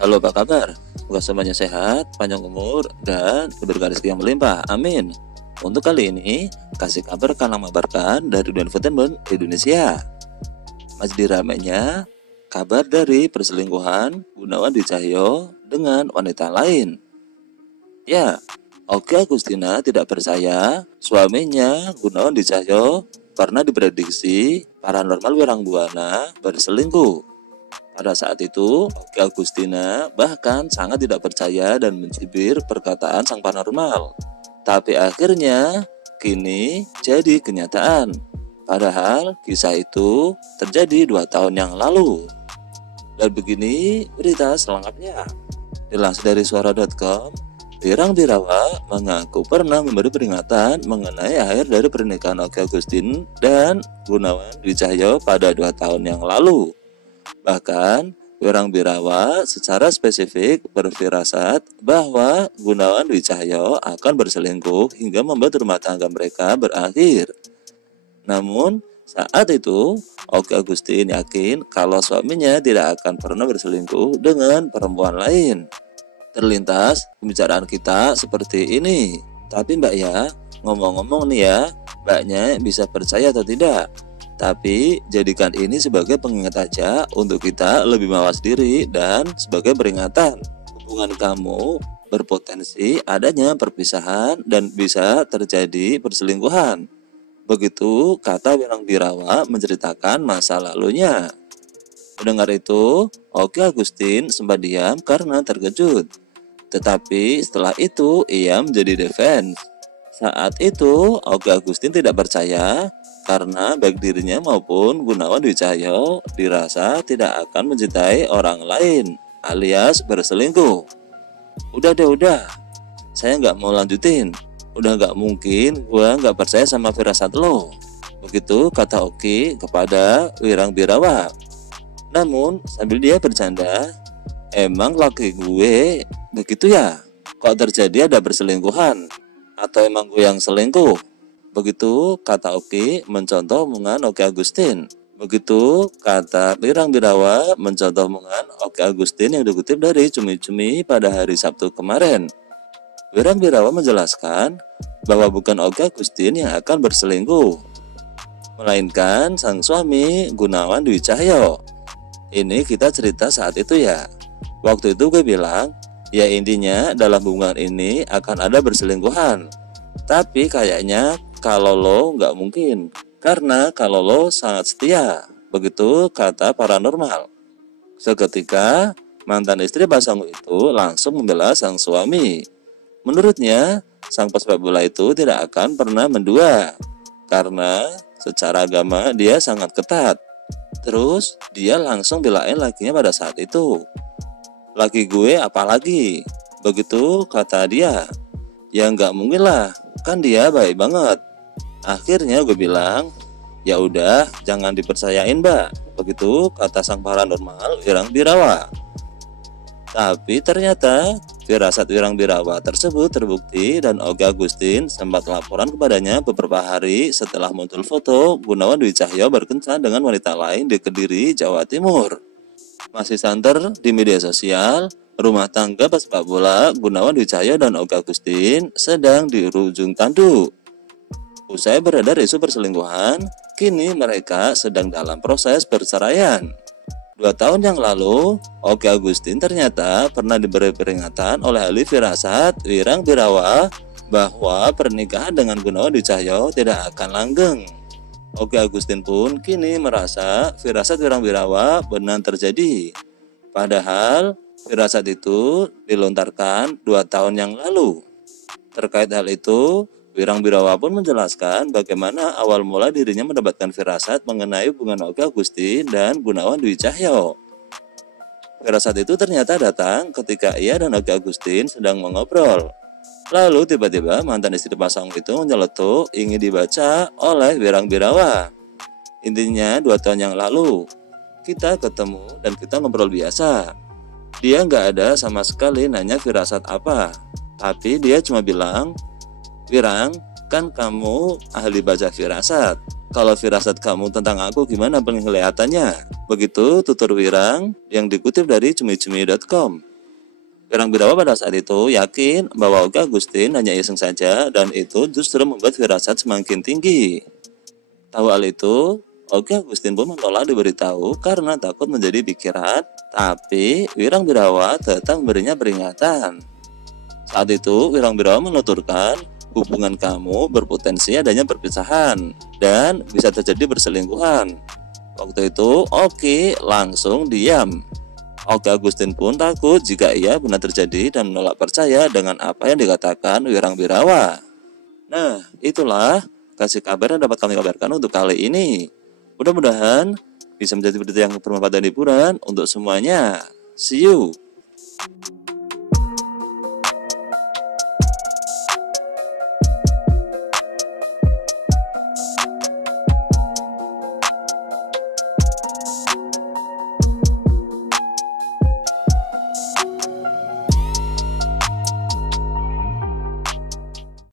Halo, apa kabar? Semoga semuanya sehat, panjang umur, dan diberikan rezeki yang melimpah. Amin. Untuk kali ini, kasih kabar karena mengabarkan dari dunia entertainment Indonesia. Masih diramainya kabar dari perselingkuhan Gunawan Dwi Cahyo dengan wanita lain. Ya, Oki Agustina tidak percaya suaminya Gunawan Dwi Cahyo pernah diprediksi paranormal Wirangbuana berselingkuh. Pada saat itu, Oki Agustina bahkan sangat tidak percaya dan mencibir perkataan sang paranormal. Tapi akhirnya, kini jadi kenyataan. Padahal kisah itu terjadi 2 tahun yang lalu. Dan begini berita selengkapnya. Dilansir dari suara.com, Pirang Birawa mengaku pernah memberi peringatan mengenai akhir dari pernikahan Oki Agustin dan Gunawan Dwi Cahyo pada 2 tahun yang lalu. Bahkan, Pirang Birawa secara spesifik berfirasat bahwa Gunawan Dwi Cahyo akan berselingkuh hingga membuat rumah tangga mereka berakhir. Namun, saat itu, Oki Agustin yakin kalau suaminya tidak akan pernah berselingkuh dengan perempuan lain. Terlintas pembicaraan kita seperti ini. Tapi Mbak ya, ngomong-ngomong nih ya, Mbaknya bisa percaya atau tidak? Tapi jadikan ini sebagai pengingat aja untuk kita lebih mawas diri dan sebagai peringatan. Hubungan kamu berpotensi adanya perpisahan dan bisa terjadi perselingkuhan. Begitu kata Pirang Birawa menceritakan masa lalunya. Mendengar itu, Oki Agustin sempat diam karena terkejut. Tetapi setelah itu ia menjadi defense. Saat itu Oki Agustin tidak percaya karena baik dirinya maupun Gunawan Dwi Cahyo dirasa tidak akan mencintai orang lain alias berselingkuh. Udah, saya nggak mau lanjutin. Udah nggak mungkin gua nggak percaya sama firasat lo. Begitu kata Oki kepada Pirang Birawa. Namun sambil dia bercanda, emang laki gue begitu ya? Kok terjadi ada berselingkuhan? Atau emang gue yang selingkuh? Begitu kata Oki mencontoh omongan Oki Agustin. Begitu kata Pirang Birawa mencontoh omongan Oki Agustin yang dikutip dari Cumi-Cumi pada hari Sabtu kemarin. Pirang Birawa menjelaskan bahwa bukan Oki Agustin yang akan berselingkuh, melainkan sang suami Gunawan Dwi Cahyo. Ini kita cerita saat itu ya. Waktu itu gue bilang, ya intinya dalam hubungan ini akan ada berselingkuhan. Tapi kayaknya kalau lo nggak mungkin, karena kalau lo sangat setia. Begitu kata paranormal. Seketika mantan istri Basangu itu langsung membela sang suami. Menurutnya sang pesepak bola itu tidak akan pernah mendua, karena secara agama dia sangat ketat. Terus dia langsung belain lakinya pada saat itu. Laki gue apalagi? Begitu kata dia. Ya nggak mungkin lah, kan dia baik banget. Akhirnya gue bilang, ya udah jangan dipercayain mbak. Begitu kata sang paranormal Pirang Birawa. Tapi ternyata firasat Pirang Birawa tersebut terbukti dan Oki Agustin sempat laporan kepadanya beberapa hari setelah muncul foto Gunawan Dwi Cahyo berkencan dengan wanita lain di Kediri, Jawa Timur. Masih santer di media sosial, rumah tangga pesepak bola Gunawan Dwi Cahyo dan Oki Agustin sedang di ujung tanduk. Usai beredar isu perselingkuhan, kini mereka sedang dalam proses perceraian. 2 tahun yang lalu, Oki Agustin ternyata pernah diberi peringatan oleh ahli firasat Pirang Birawa bahwa pernikahan dengan Gunawan Dwi Cahyo tidak akan langgeng. Oki Agustin pun kini merasa firasat Pirang Birawa benar terjadi. Padahal firasat itu dilontarkan 2 tahun yang lalu. Terkait hal itu, Pirang Birawa pun menjelaskan bagaimana awal mula dirinya mendapatkan firasat mengenai hubungan Oki Agustin dan Gunawan Dwi Cahyo. Firasat itu ternyata datang ketika ia dan Oki Agustin sedang mengobrol. Lalu tiba-tiba mantan istri Basangu itu menyeletuk ingin dibaca oleh Pirang Birawa. Intinya 2 tahun yang lalu, kita ketemu dan kita ngobrol biasa. Dia nggak ada sama sekali nanya firasat apa. Tapi dia cuma bilang, Pirang, kan kamu ahli baca firasat. Kalau firasat kamu tentang aku gimana penglihatannya? Begitu tutur Pirang yang dikutip dari cumi-cumi.com. Wirang Birawa pada saat itu yakin bahwa Oka Agustin hanya iseng saja dan itu justru membuat firasat semakin tinggi. Tahu hal itu, Oka Agustin pun menolak diberitahu karena takut menjadi pikiran, tapi Wirang Birawa tetap memberinya peringatan. Saat itu, Wirang Birawa menuturkan hubungan kamu berpotensi adanya perpisahan dan bisa terjadi perselingkuhan. Waktu itu, Oki langsung diam. Oki Agustin pun takut jika ia benar terjadi dan menolak percaya dengan apa yang dikatakan Wirang Birawa. Nah, itulah kasih kabar yang dapat kami kabarkan untuk kali ini. Mudah-mudahan bisa menjadi berita yang bermanfaat dan hiburan untuk semuanya. See you.